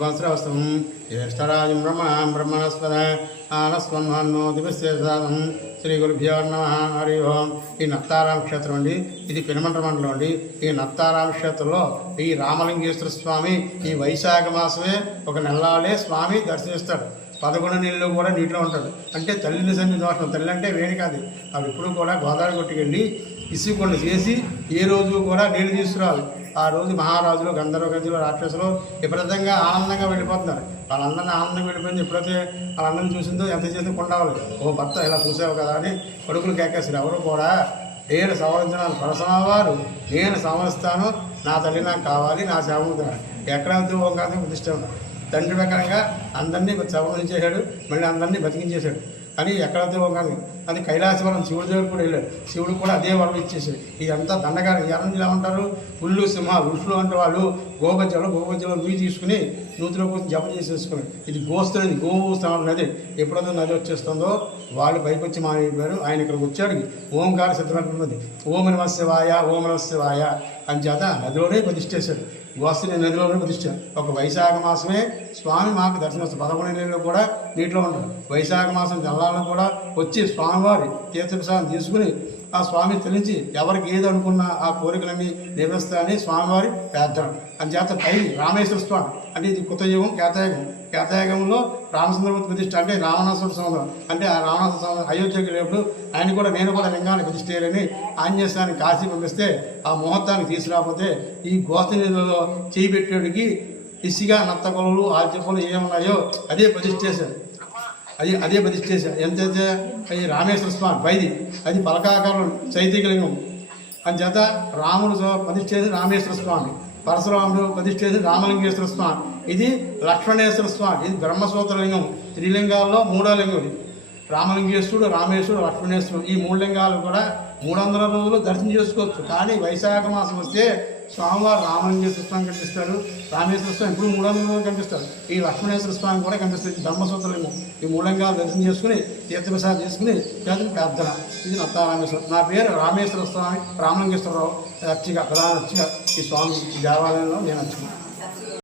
ఉపస్రవస్తం జ్యేష్ఠరాజం బ్రహ్మణస్పద ఆనస్వన్మన్నో దివశేషాదం శ్రీ గురుభ్యో నమః. హరి ఓం. ఈ నత్తారామ క్షేత్రం అండి, ఇది పెనుమంట్ర మండలం అండి. ఈ నత్తారామ క్షేత్రంలో ఈ రామలింగేశ్వర స్వామి ఈ వైశాఖ మాసమే ఒక నెల్లాడే స్వామి దర్శనిస్తాడు. 11 నెలలు కూడా నీటిలో ఉంటాడు. అంటే తల్లిని సన్ని దోషం, తల్లి అంటే వేడి కాదు. అవి ఇప్పుడు కూడా గోదావరి కొట్టుకెళ్ళి ఇసుకొండ చేసి ఏ రోజు కూడా నీళ్ళు తీసుకురావాలి. ఆ రోజు మహారాజులు గంధర్వ గంజులు రాక్షసులు విపరీతంగా ఆనందంగా వెళ్ళిపోతున్నారు. వాళ్ళందరినీ ఆనందంగా వెళ్ళిపోయింది. ఎప్పుడైతే వాళ్ళందరినీ చూసిందో ఎంత చేసి కొండవాలి. ఓ భర్త ఇలా చూసావు కదా అని కొడుకులు కేకేసారు. ఎవరు కూడా నేను సంవరించడానికి పరసమవారు, నేను సంవరిస్తాను, నా తల్లి నాకు కావాలి, నా సేవకుతున్నాను. ఎక్కడ ఓం కాదు ప్రతిష్ట తండ్రి ప్రకారంగా అందరినీ సంవరించేశాడు, మళ్ళీ అందరినీ బతికించేశాడు. కానీ ఎక్కడైతే కాదు అది కైలాసవరం శివుడి దగ్గర కూడా వెళ్ళాడు. శివుడు కూడా అదే వరం ఇచ్చేసాడు. ఇదంతా దండగారు ఎవరిని ఇలా ఉంటారు, పుల్లు సింహ ఋషులు అంటే వాళ్ళు గోబజ్జలో నువ్వు తీసుకుని నూతిలో కోసం జపం చేసేసుకుని ఇది గోస్తున్నది గోస్థానం నది. ఎప్పుడైతే నది వచ్చేస్తుందో వాళ్ళు పైకి వచ్చి మాట్లాడారు. ఆయన ఇక్కడికి వచ్చాడు. ఓంకార సిద్ధమైనది ఓం నమః శివాయ ఓం నమః శివాయ అని చేత నదిలోనే ప్రతిష్ఠేశాడు. గోస్తుని నదిలోనే ప్రతిష్ఠారు. ఒక వైశాఖ మాసమే స్వామి మాకు దర్శనమిస్తారు. 11 నెలలు కూడా నీటిలో ఉంటాడు. వైశాఖ మాసం జల్లాలను కూడా వచ్చి స్వామివారి తీర్థప్రసాదం తీసుకుని ఆ స్వామి తెలిసి ఎవరికి ఏది అనుకున్న ఆ కోరికలన్నీ నిర్వహిస్తాయని స్వామివారి ప్రార్థన. అంచేత పై రామేశ్వర స్వామి అంటే ఇది కృతయుగం కేతయుగం. కేతయుగంలో రామచంద్రమూర్తి ప్రతిష్ఠ అంటే రావణాసుర సంవత్సరం. అంటే ఆ రావణాసుర సంవత్సరం అయోధ్యకి వెళ్ళినప్పుడు ఆయన కూడా నేను కూడా లింగాన్ని ప్రతిష్ఠ చేయాలని ఆంజనేయ స్వామిని కాశీ పంపిస్తే ఆ ముహూర్తాన్ని తీసుకురాకపోతే ఈ గోస్తనీలలో చేయి పెట్టేటికి ఇసిగా నత్తకొలలు ఆల్చెప్పలు ఏమున్నాయో అదే ప్రతిష్ఠ చేశారు. అదే ప్రతిష్ఠేశారు. ఎంతైతే ఈ రామేశ్వర స్వామి పైది అది పలకాకారం చైతికలింగం అని చేత రాముడు ప్రతిష్ఠేసి రామేశ్వర స్వామి, పరశురాముడు ప్రతిష్ఠేసి రామలింగేశ్వర స్వామి, ఇది లక్ష్మణేశ్వర స్వామి, ఇది బ్రహ్మసూత్రలింగం. త్రిలింగాల్లో 3వ లింగం ఇది. రామలింగేశ్వరుడు, రామేశ్వరుడు, లక్ష్మణేశ్వరుడు ఈ 3 లింగాలు కూడా 300 రోజులు దర్శనం చేసుకోవచ్చు. కానీ వైశాఖ మాసం వస్తే స్వామివారు రామలింగేశ్వర స్వామి కనిపిస్తాడు, రామేశ్వర స్వామి ఇప్పుడు 300 రోజులు కనిపిస్తాడు. ఈ లక్ష్మణేశ్వర స్వామి కూడా కనిపిస్తుంది. ధర్మసూత్రలింగం. ఈ 3 లింగాలు దర్శనం చేసుకుని తీర్థప్రసాదం చేసుకుని చేతులు ప్రార్థన. ఇది నత్తారామేశ్వరం. నా పేరు రామేశ్వర స్వామి రామలింగేశ్వరరావు. అర్చిగా ప్రధాన అర్చిగా ఈ స్వామి దేవాలయంలో నేను అర్చుకున్నాను.